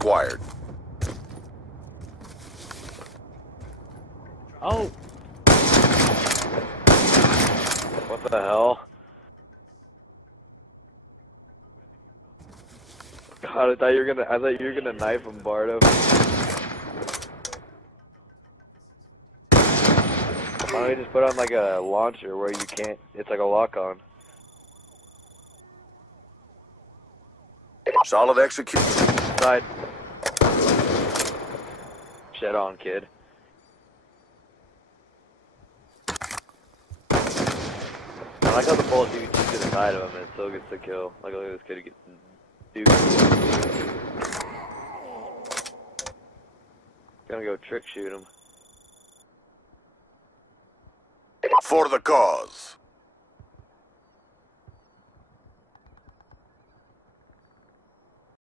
acquired. Oh! What the hell? God, I thought you were gonna knife him, Bardo. Why don't you just put on like a launcher where you can't, it's like a lock-on. Solid execution. Side. Shed on, kid. I like how the bullet dude just to the side of him and it still gets the kill. Like, look at this kid get dude. Gonna go trick shoot him. For the cause.